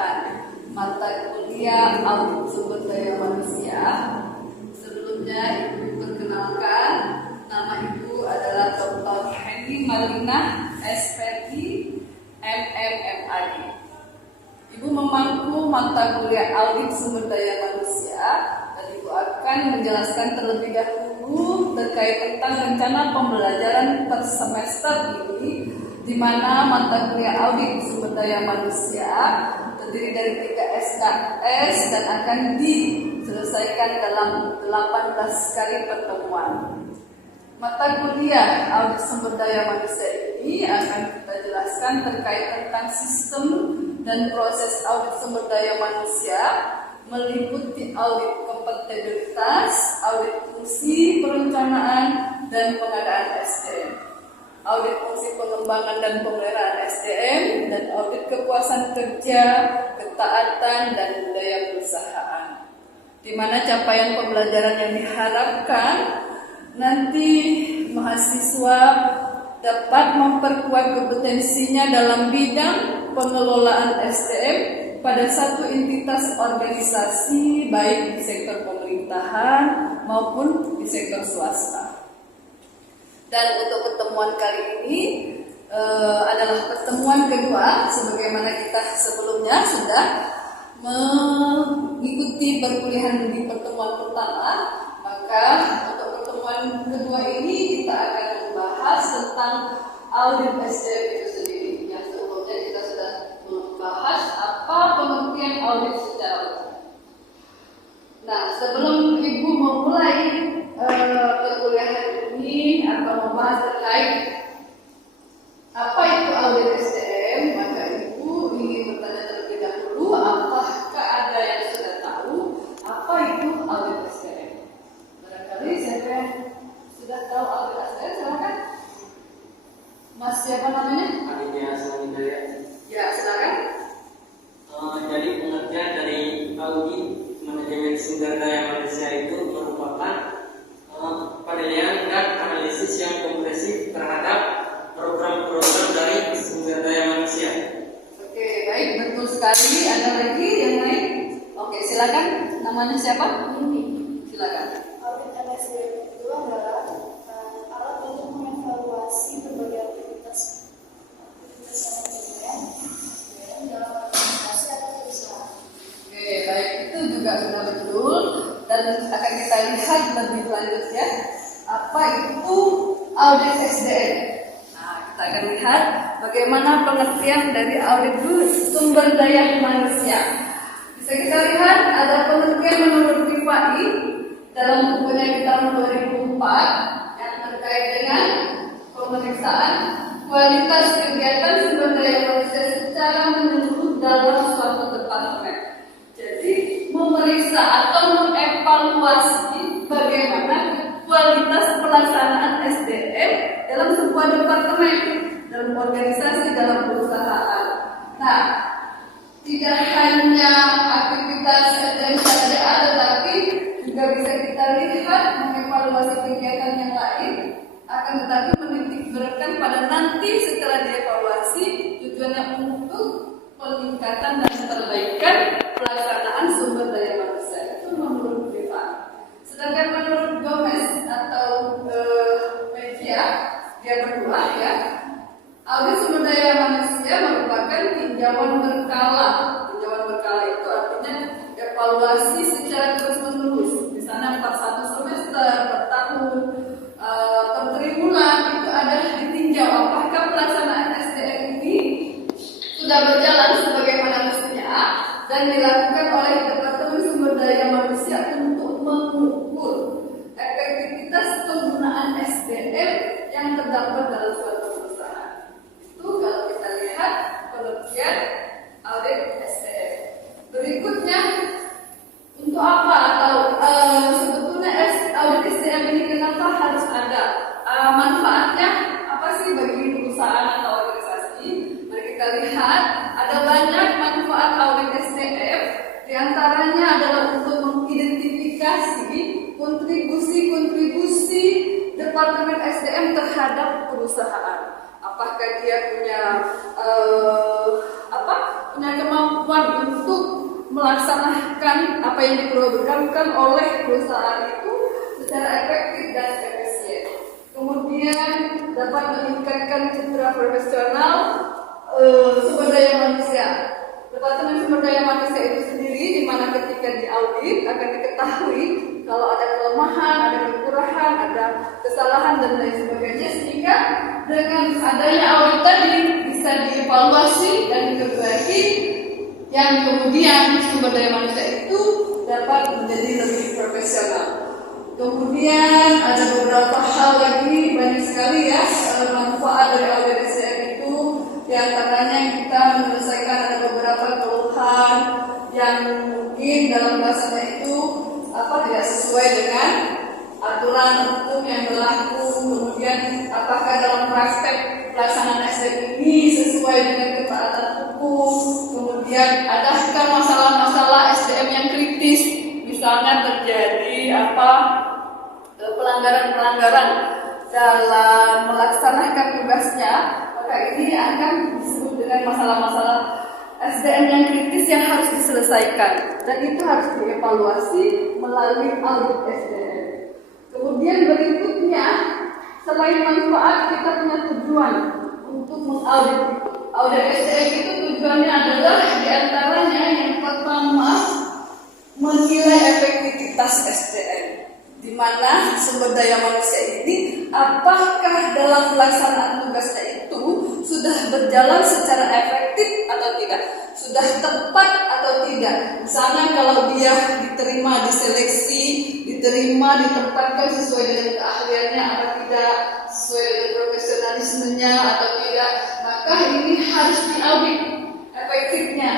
pemilihan mata kuliah audit sumber daya manusia. Sebelumnya Ibu perkenalkan, nama Ibu adalah Dr. Henny Malina, SPT, MMMAD. Ibu memangku mata kuliah audit sumber daya manusia dan Ibu akan menjelaskan terlebih dahulu terkait tentang rencana pembelajaran per semester ini, di mana mata kuliah audit sumber daya manusia terdiri dari 3 SKS dan akan diselesaikan dalam 18 kali pertemuan. Mata kuliah audit sumber daya manusia ini akan kita jelaskan terkait tentang sistem dan proses audit sumber daya manusia, meliputi audit kompatibilitas, audit fungsi perencanaan dan pengadaan SDM, audit fungsi pengembangan dan pemeliharaan SDM, dan audit kepuasan kerja, ketaatan dan budaya perusahaan. Di mana capaian pembelajaran yang diharapkan nanti mahasiswa dapat memperkuat kompetensinya dalam bidang pengelolaan SDM pada satu entitas organisasi, baik di sektor pemerintahan maupun di sektor swasta. Dan untuk pertemuan kali ini adalah pertemuan kedua, sebagaimana kita sebelumnya sudah mengikuti perkuliahan di pertemuan pertama. Maka untuk pertemuan kedua ini kita akan membahas tentang audit SDM itu sendiri. Yang sebelumnya kita sudah membahas apa pengertian audit secara umum. Nah, sebelum Ibu memulai perkuliahan ini atau membahas terkait apa itu audit SDM, maka Ibu ingin bertanya terlebih dahulu, apakah ada yang sudah tahu apa itu audit SDM? Barangkali siapa yang sudah tahu audit SDM, silakan. Mas siapa namanya? Aditya Sanidaya. Ya, silakan. Jadi pengertian dari audit manajemen sumber daya manusia itu merupakan penilaian dan analisis yang komprehensif terhadap program-program dari sumber daya manusia. Oke, baik, betul sekali. Ada lagi yang lain? Oke, silakan. Namanya siapa? Silakan. Audit SDM itu adalah alat untuk mengevaluasi berbagai aktivitas manajemen dalam organisasi atau perusahaan. Oke, baik, itu juga sudah betul. Dan akan kita lihat lebih lanjut ya, apa itu audit SDM. Nah, kita akan lihat bagaimana pengertian dari audit sumber daya manusia. Bisa kita lihat ada pengertian menurut Rifai dalam bukunya di tahun 2004 yang terkait dengan pemeriksaan kualitas kegiatan sumber daya manusia secara menyeluruh dalam suatu departemen. Jadi memeriksa atau mengevaluasi bagaimana kualitas pelaksanaan SDM dalam sebuah departemen, dalam organisasi, dalam perusahaan. Nah, tidak hanya aktivitas SDM saja ada, tetapi juga bisa kita lihat mengevaluasi kegiatan yang lain, akan tetapi menitik beratkan pada nanti setelah dievaluasi tujuannya untuk peningkatan dan perbaikan pelaksanaan sumber daya manusia. Itu menurut Dewa. Sedangkan menurut Gomez atau media, dia berdua ya, audit sumber daya manusia merupakan tinjauan berkala. Tinjauan berkala itu artinya evaluasi secara terus-menerus. Di sana per 1 semester, per tahun, per triwulan itu ada ditinjau apakah pelaksanaan SDM ini sudah berjalan sebagaimana mestinya dan dilakukan oleh Departemen Sumber Daya Manusia untuk mengukur efektivitas penggunaan SDM yang terdapat dalam suatu perusahaan. Itu kalau kita lihat pengertian audit SDM. Berikutnya, untuk apa atau sebetulnya audit SDM ini kenapa harus ada? Manfaatnya apa sih bagi perusahaan atau organisasi? Mari kita lihat, ada banyak manfaat audit SDM. Di antaranya adalah untuk mengidentifikasi kontribusi Departemen SDM terhadap perusahaan. Apakah dia punya punya kemampuan untuk melaksanakan apa yang diprogramkan oleh perusahaan itu secara efektif dan efisien. Kemudian dapat meningkatkan citra profesional sumber daya manusia. Departemen sumber daya manusia itu sendiri, di mana ketika diaudit akan diketahui kalau ada kelemahan, ada kekurangan, ada kesalahan dan lain sebagainya, sehingga dengan adanya audit tadi bisa dievaluasi dan diperbaiki, yang kemudian sumber daya manusia itu dapat menjadi lebih profesional. Kemudian ada beberapa hal lagi, banyak sekali ya manfaat dari audit SDM itu. Di antaranya kita menyelesaikan ada beberapa keluhan yang mungkin dalam bahasanya itu tidak sesuai dengan aturan hukum yang berlaku. Kemudian apakah dalam praktek pelaksanaan SDM ini sesuai dengan ketaatan hukum. Kemudian adakah masalah-masalah SDM yang kritis, misalnya terjadi pelanggaran-pelanggaran dalam melaksanakan tugasnya, maka ini akan disebut dengan masalah-masalah SDM yang kritis yang harus diselesaikan, dan itu harus dievaluasi melalui audit SDM. Kemudian berikutnya, selain manfaat, kita punya tujuan untuk mengaudit. Audit SDM itu tujuannya adalah diantaranya yang pertama menilai efektivitas SDM, di mana sumber daya manusia ini apakah dalam pelaksanaan tugasnya itu sudah berjalan secara efektif atau tidak, sudah tepat atau tidak. Misalnya kalau dia diterima diseleksi, diterima ditempatkan sesuai dengan keahliannya atau tidak, sesuai dengan profesionalismenya atau tidak, maka ini harus diaudit efektifnya.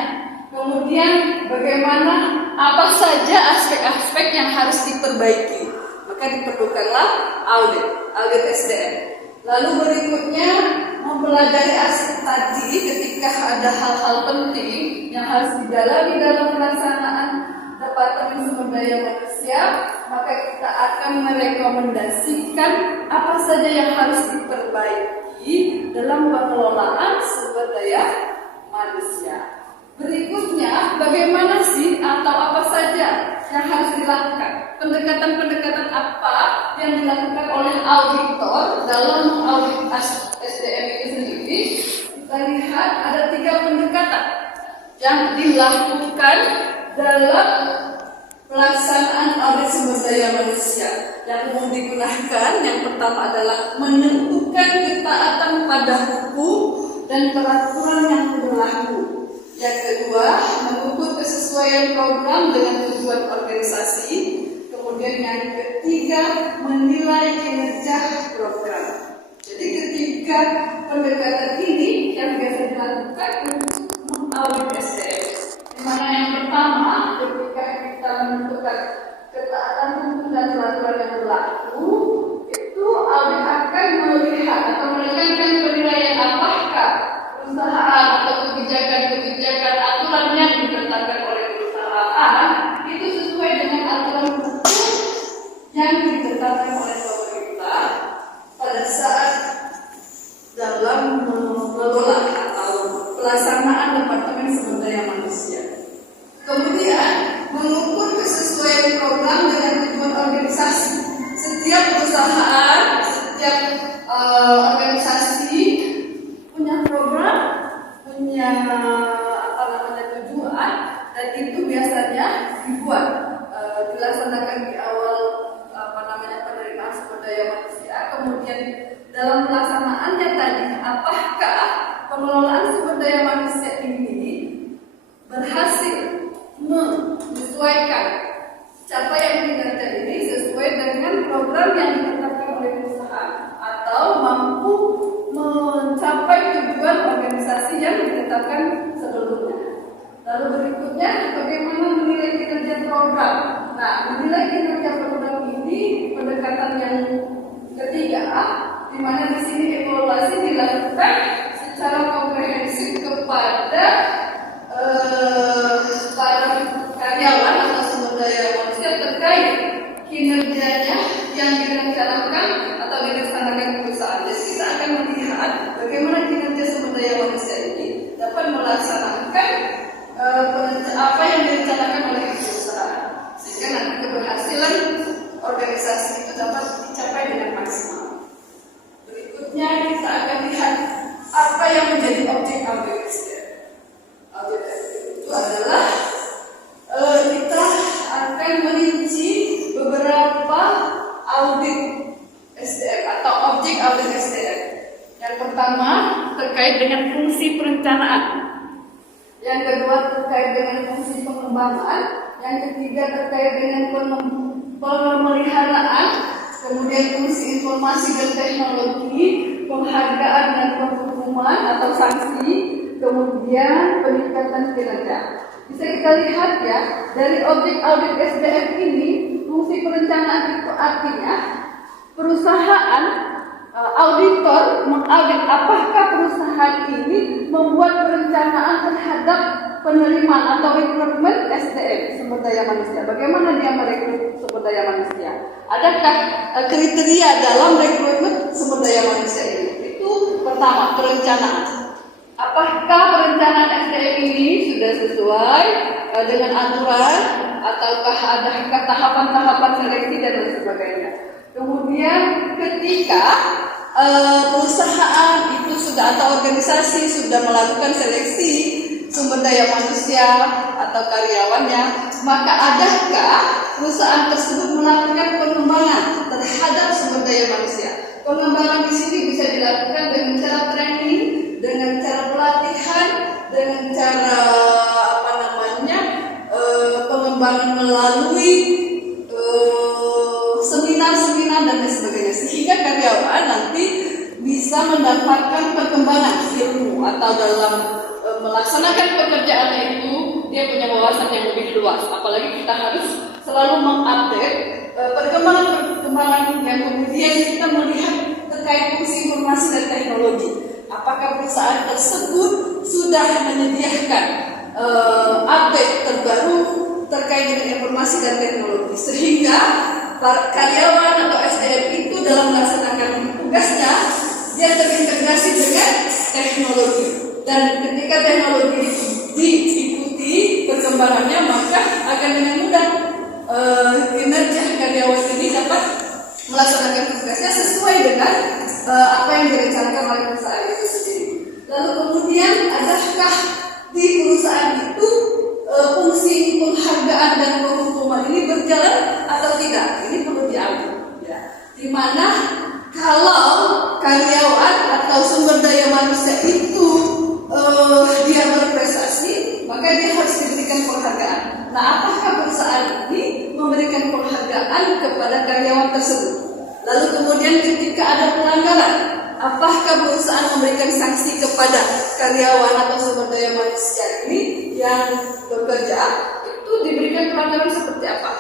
Kemudian bagaimana, apa saja aspek-aspek yang harus diperbaiki, maka diperlukanlah audit SDM. Lalu berikutnya mempelajari aspek tadi ketika ada hal-hal penting yang harus didalami dalam pelaksanaan Departemen Sumber Daya Manusia, maka kita akan merekomendasikan apa saja yang harus diperbaiki dalam pengelolaan sumber daya manusia. Berikutnya, bagaimana sih atau apa saja yang harus dilakukan? Pendekatan-pendekatan apa yang dilakukan oleh auditor dalam mengaudit SDM itu sendiri? Kita lihat ada 3 pendekatan yang dilakukan dalam pelaksanaan audit sumber daya manusia. Yang umum digunakan, yang pertama adalah menentukan ketaatan pada hukum dan peraturan yang berlaku. Yang kedua, mengukur kesesuaian program dengan tujuan organisasi. Kemudian yang ketiga, menilai kinerja program. Jadi ketiga pendekatan ini yang biasa dilakukan untuk mengaudit SDM. Di mana yang pertama, ketika kita menentukan ketaatan hukum dan peraturan yang berlaku, itu audit akan melihat atau menekankan penilaian apakah perusahaan atau kebijakan aturan yang ditetapkan oleh perusahaan itu sesuai dengan aturan hukum yang ditetapkan oleh pemerintah pada saat dalam mengelola atau pelaksanaan Departemen Sumber Daya Manusia. Kemudian mengukur kesesuaian program dengan tujuan organisasi. Setiap perusahaan, setiap organisasi punya program, punya tujuan, dan itu biasanya dibuat dilaksanakan di awal penerimaan sumber daya manusia. Kemudian dalam pelaksanaannya tadi, apakah pengelolaan sumber daya manusia ini berhasil menyesuaikan capaian kinerja ini sesuai dengan program yang ditetapkan oleh perusahaan, atau mampu mencapai tujuan organisasi yang ditetapkan sebelumnya. Lalu berikutnya, bagaimana menilai kinerja program? Nah, menilai kinerja program ini pendekatan yang ketiga, di mana di sini evaluasi dilakukan secara komprehensif kepada para karyawan atau sumber daya manusia terkait kinerjanya yang direncanakan atau dilaksanakan perusahaan. Jadi kita akan melihat bagaimana kinerja sumber daya manusia ini dapat melaksanakan pengembangan, yang ketiga terkait dengan pemeliharaan, kemudian fungsi informasi dan teknologi, penghargaan dan penghukuman atau sanksi, kemudian peningkatan kinerja. Bisa kita lihat ya, dari objek audit SDM ini, fungsi perencanaan itu artinya perusahaan auditor mengaudit apakah perusahaan ini membuat perencanaan terhadap penerimaan atau rekrutmen SDM, sumber daya manusia. Bagaimana dia merekrut sumber daya manusia? Adakah kriteria dalam rekrutmen sumber daya manusia ini? Itu pertama, perencanaan. Apakah perencanaan SDM ini sudah sesuai dengan aturan, ataukah adakah tahapan-tahapan seleksi dan lain sebagainya? Kemudian ketika perusahaan itu sudah atau organisasi sudah melakukan seleksi sumber daya manusia atau karyawannya, maka adakah perusahaan tersebut melakukan pengembangan terhadap sumber daya manusia? Pengembangan di sini bisa dilakukan dengan cara training, dengan cara pelatihan, dengan cara pengembangan melalui seminar-seminar dan lain sebagainya, sehingga karyawan nanti bisa mendapatkan perkembangan ilmu atau dalam melaksanakan pekerjaannya itu dia punya wawasan yang lebih luas. Apalagi kita harus selalu mengupdate perkembangan yang kemudian kita melihat terkait fungsi informasi dan teknologi. Apakah perusahaan tersebut sudah menyediakan update terbaru terkait dengan informasi dan teknologi, sehingga para karyawan atau SDM itu dalam melaksanakan tugasnya dia terintegrasi dengan teknologi, dan ketika teknologi itu diikuti perkembangannya, maka akan dengan mudah kinerja karyawan ini dapat melaksanakan tugasnya sesuai dengan apa yang direncanakan oleh perusahaan itu sendiri. Lalu kemudian, adakah di perusahaan itu fungsi penghargaan dan penghukuman ini berjalan atau tidak? Ini perlu diaudit, ya. Dimana kalau karyawan atau sumber daya manusia itu dia berprestasi, maka dia harus diberikan penghargaan. Nah, apakah perusahaan ini memberikan penghargaan kepada karyawan tersebut? Lalu kemudian ketika ada pelanggaran, apakah perusahaan memberikan sanksi kepada karyawan atau sumber daya manusia ini yang bekerja? Itu diberikan pelanggaran seperti apa?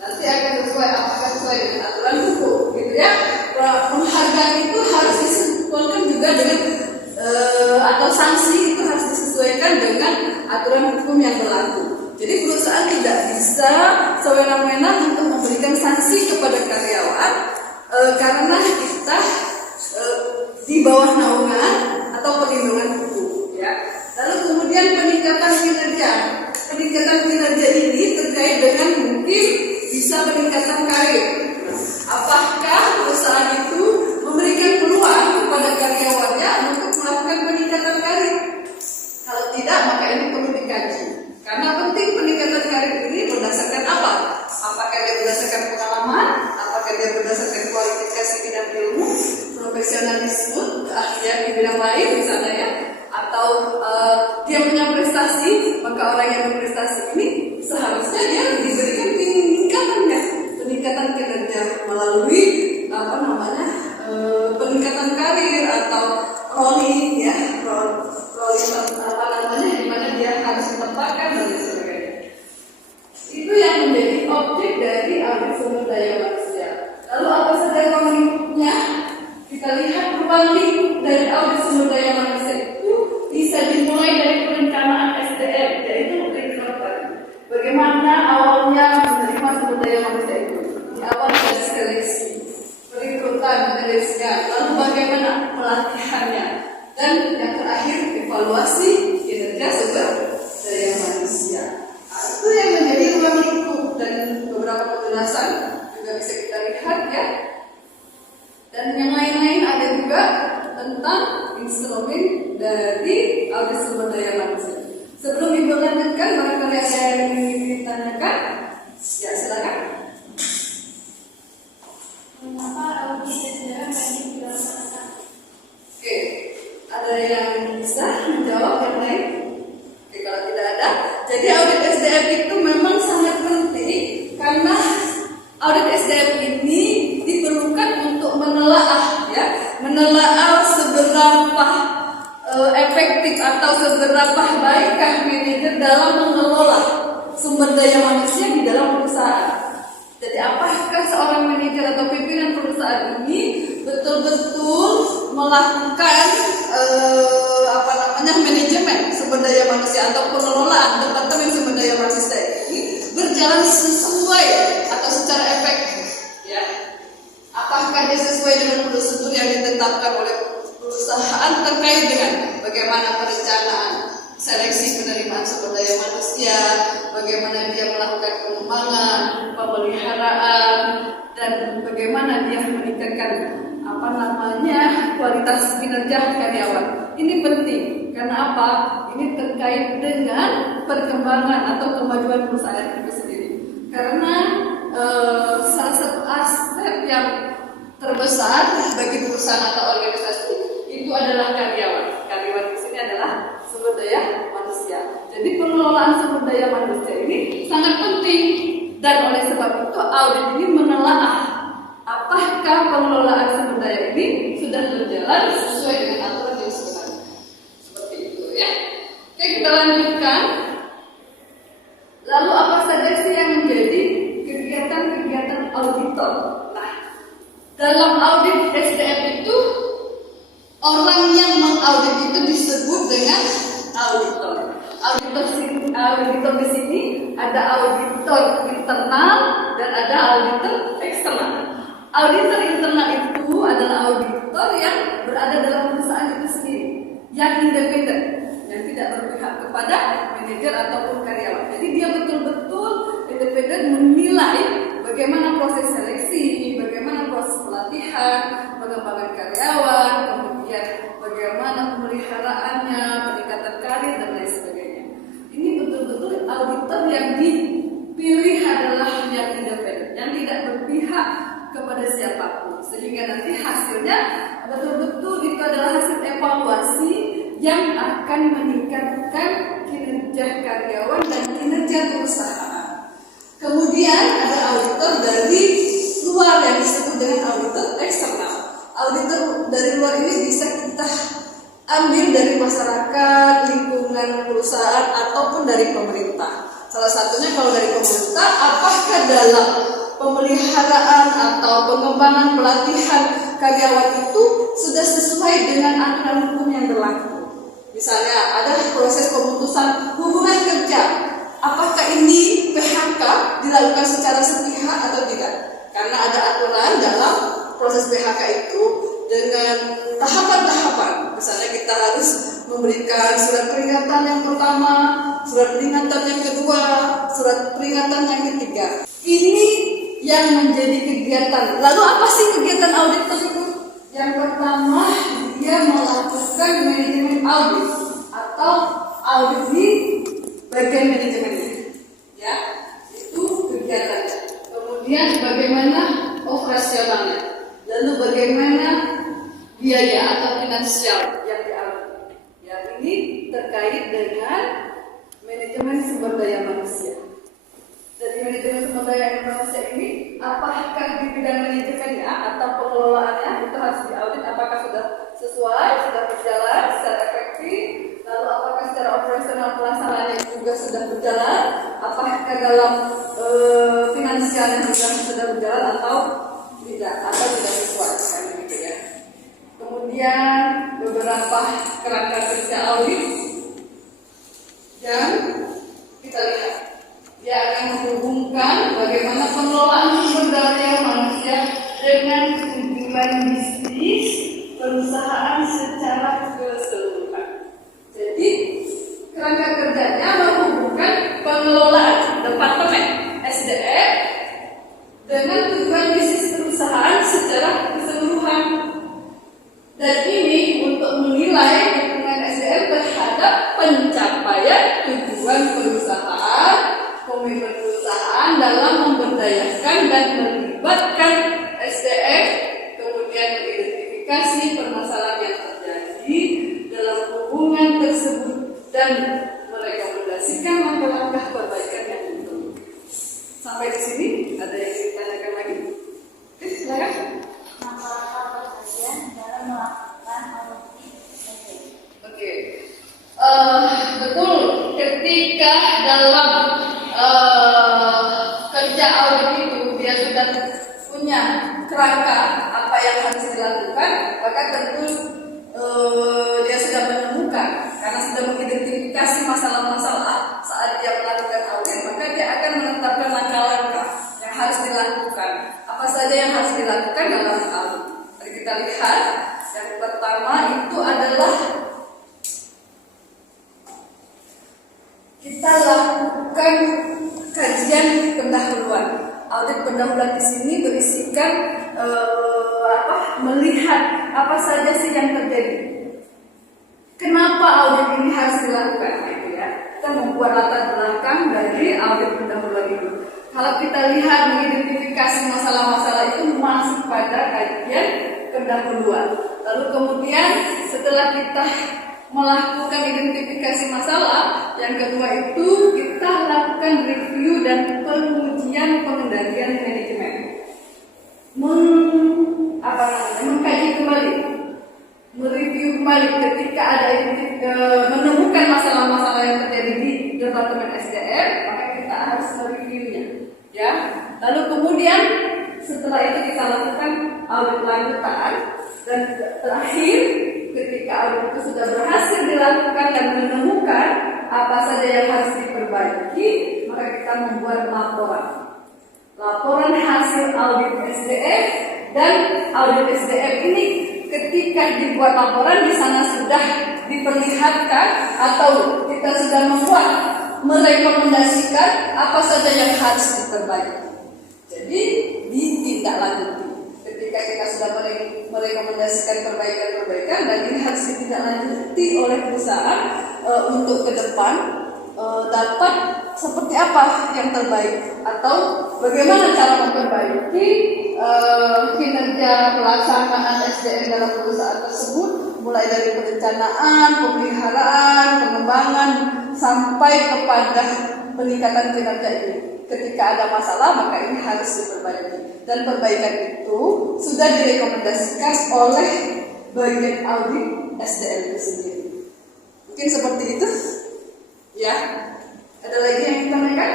Nanti akan sesuai, apakah sesuai dengan aturan hukum, gitu ya. Penghargaan itu harus disesuaikan juga dengan atau sanksi itu harus disesuaikan dengan aturan hukum yang berlaku. Jadi perusahaan tidak bisa sewenang-wenang untuk memberikan sanksi kepada karyawan karena kita di bawah naungan atau perlindungan hukum, ya. Lalu kemudian peningkatan kinerja ini terkait dengan mungkin bisa peningkatan karir. Apakah perusahaan itu memberikan peluang kepada karyawannya untuk melakukan peningkatan karir? Kalau tidak, maka ini perlu dikaji. Karena penting peningkatan karir ini berdasarkan apa? Apakah dia berdasarkan pengalaman? Apakah dia berdasarkan kualifikasi bidang ilmu, profesionalisme, keahlian di bidang lain misalnya, ya? Atau dia punya prestasi, maka orang yang berprestasi ini seharusnya dia diberikan peningkatan kinerja melalui peningkatan karir atau rolling, ya, rolling di mana dia harus ditempatkan dan sebagainya. Itu yang menjadi objek dari audit sumber daya manusia. Lalu apa saja ruang lingkupnya? Kita lihat ruang lingkup dari audit sumber daya manusia itu bisa dimulai dari perencanaan SDM, yaitu rekrutmen. Bagaimana awalnya menerima sumber daya manusia itu? Di awal dari seleksi, perekrutan seleksinya, lalu bagaimana pelatihannya, dan yang terakhir evaluasi kinerja sumber daya manusia. Itu yang menjadi ruang lingkup, dan beberapa penjelasan juga bisa kita lihat, ya. Dan yang lain-lain ada juga tentang instrumen dari audit sumber daya manusia. Sebelum Ibu lanjutkan, barangkali ada yang ingin ditanyakan? Ya, silakan. Mengapa audit SDM ini dilaksanakan? Oke, ada yang bisa menjawab yang lain? Oke, kalau tidak ada, jadi audit SDM SDM itu memang sangat penting karena audit SDM ini diperlukan untuk menelaah seberapa efektif atau seberapa baikkah manajer dalam mengelola sumber daya manusia di dalam perusahaan. Jadi apakah seorang manajer atau pimpinan perusahaan ini betul-betul melakukan manajemen sumber daya manusia atau pengelolaan departemen sumber daya manusia ini berjalan sesuai atau secara efektif, ya? Apakah dia sesuai dengan prosedur yang ditetapkan oleh perusahaan terkait dengan bagaimana perencanaan seleksi penerimaan sumber daya manusia, bagaimana dia melakukan pengembangan, pemeliharaan, dan bagaimana dia meningkatkan kualitas kinerja karyawan. Ini penting karena apa? Ini terkait dengan perkembangan atau kemajuan perusahaan itu sendiri. Karena salah satu aspek yang terbesar bagi perusahaan atau organisasi itu adalah karyawan. Karyawan di sini adalah sumber daya manusia. Jadi pengelolaan sumber daya manusia ini sangat penting dan oleh sebab itu audit ini menelaah apakah pengelolaan sumber daya ini sudah berjalan sesuai dengan aturan yang sebenarnya. Seperti itu, ya. Oke, kita lanjutkan. Lalu apa saja sih yang menjadi kegiatan-kegiatan auditor? Nah, dalam audit SDM itu orang yang mengaudit itu disebut dengan auditor. Auditor di sini ada auditor internal dan ada auditor eksternal. Auditor internal itu adalah auditor yang berada dalam perusahaan itu sendiri, yang independen, yang tidak berpihak kepada manajer ataupun karyawan. Jadi dia betul-betul independen menilai bagaimana proses seleksi, bagaimana proses pelatihan, pengembangan karyawan, kemudian bagaimana pemeliharaannya, peningkatan karir dan lain sebagainya. Ini betul-betul auditor yang dipilih adalah yang independen, yang tidak berpihak kepada siapapun, sehingga nanti hasilnya betul-betul itu adalah hasil evaluasi yang akan meningkatkan kinerja karyawan dan kinerja perusahaan. Kemudian ada auditor dari luar yang disebut dengan auditor eksternal. Auditor dari luar ini bisa kita ambil dari masyarakat, lingkungan perusahaan ataupun dari pemerintah. Salah satunya kalau dari pemerintah, apakah dalam pemeliharaan atau pengembangan pelatihan karyawan itu sudah sesuai dengan aturan hukum yang berlaku. Misalnya ada proses pemutusan hubungan kerja, apakah ini PHK dilakukan secara sepihak atau tidak? Karena ada aturan dalam proses PHK itu dengan tahapan-tahapan. Misalnya kita harus memberikan surat peringatan yang pertama, surat peringatan yang kedua, surat peringatan yang ketiga. Ini yang menjadi kegiatan. Lalu apa sih kegiatan audit tersebut? Yang pertama, dia melakukan manajemen audit atau audit di bagian manajemennya. Ya, itu kegiatannya. Kemudian bagaimana operasionalnya? Lalu bagaimana biaya atau finansial yang diambil? Ya, ini terkait dengan manajemen sumber daya manusia. Dari manajemen sumber daya manusia ini, apakah di bidang manajemennya atau pengelolaannya itu harus diaudit apakah sudah sesuai, sudah berjalan secara efektif, lalu apakah secara operasional pelaksanaannya juga sudah berjalan, apakah dalam finansialnya juga sudah berjalan atau tidak sesuai, kan gitu ya. Kemudian beberapa kerangka kerja audit yang kita lihat. Dia akan menghubungkan bagaimana pengelolaan sumber daya manusia dengan tujuan bisnis perusahaan secara keseluruhan. Jadi kerangka kerjanya menghubungkan pengelolaan departemen SDM dengan tujuan bisnis perusahaan secara keseluruhan. Dan ini untuk menilai dukungan SDM terhadap pencapaian tujuan perusahaan, komitmen perusahaan dalam memberdayakan dan melibatkan SDM, kemudian kerangka apa yang harus dilakukan, maka tentu dia sudah menemukan, karena sudah mengidentifikasi masalah-masalah saat dia melakukan audit, maka dia akan menetapkan langkah-langkah yang harus dilakukan. Apa saja yang harus dilakukan dalam audit? Mari kita lihat. Yang pertama itu adalah kita lakukan kajian pendahuluan. Audit pendahuluan di sini berisikan melihat apa saja sih yang terjadi. Kenapa audit ini harus dilakukan? Gitu ya. Kita membuat latar belakang dari audit pendahuluan itu. Kalau kita lihat mengidentifikasi masalah-masalah itu masuk pada kajian pendahuluan. Lalu kemudian setelah kita melakukan identifikasi masalah, yang kedua itu kita lakukan review dan pengujian pengendalian manajemen. Mengkaji kembali, mereview kembali ketika ada menemukan masalah-masalah yang terjadi di Departemen SDM, maka kita harus mereviewnya, ya. Lalu kemudian setelah itu kita lakukan audit lanjutan, dan terakhir ketika audit itu sudah berhasil dilakukan dan menemukan apa saja yang harus diperbaiki, maka kita membuat laporan hasil audit SDM. Dan audit SDM ini ketika dibuat laporan, di sana sudah diperlihatkan atau kita sudah merekomendasikan apa saja yang harus diperbaiki. Jadi ditindaklanjuti. Ketika kita sudah merekomendasikan perbaikan-perbaikan, dan ini harus ditindaklanjuti oleh perusahaan untuk ke depan dapat seperti apa yang terbaik, atau bagaimana cara memperbaiki kinerja pelaksanaan SDM dalam perusahaan tersebut, mulai dari perencanaan, pemeliharaan, pengembangan sampai kepada peningkatan kinerja ini. Ketika ada masalah, maka ini harus diperbaiki, dan perbaikan itu sudah direkomendasikan oleh bagian audit SDM itu sendiri. Mungkin seperti itu, ya. Ada lagi yang kita tanyakan?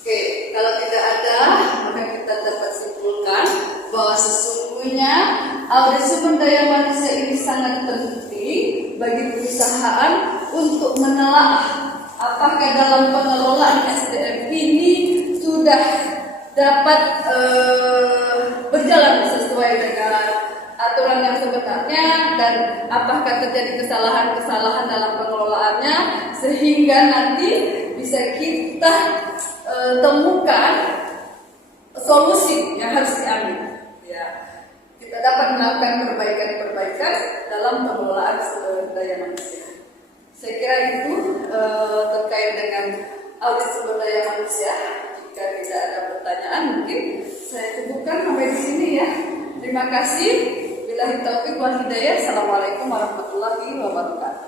Oke, kalau tidak ada, maka kita dapat simpulkan bahwa sesungguhnya audit sumber daya manusia ini sangat penting bagi perusahaan untuk menelaah apakah dalam pengelolaan SDM ini sudah dapat berjalan sesuai dengan aturan yang sebenarnya, dan apakah terjadi kesalahan-kesalahan dalam pengelolaannya, sehingga nanti bisa kita temukan solusi yang harus diambil. Ya, kita dapat melakukan perbaikan-perbaikan dalam pengelolaan sumber daya manusia. Saya kira itu terkait dengan audit sumber daya manusia. Jika tidak ada pertanyaan, mungkin saya cukupkan sampai di sini ya. Terima kasih. Billahi taufiq wal hidayah. Assalamualaikum warahmatullahi wabarakatuh.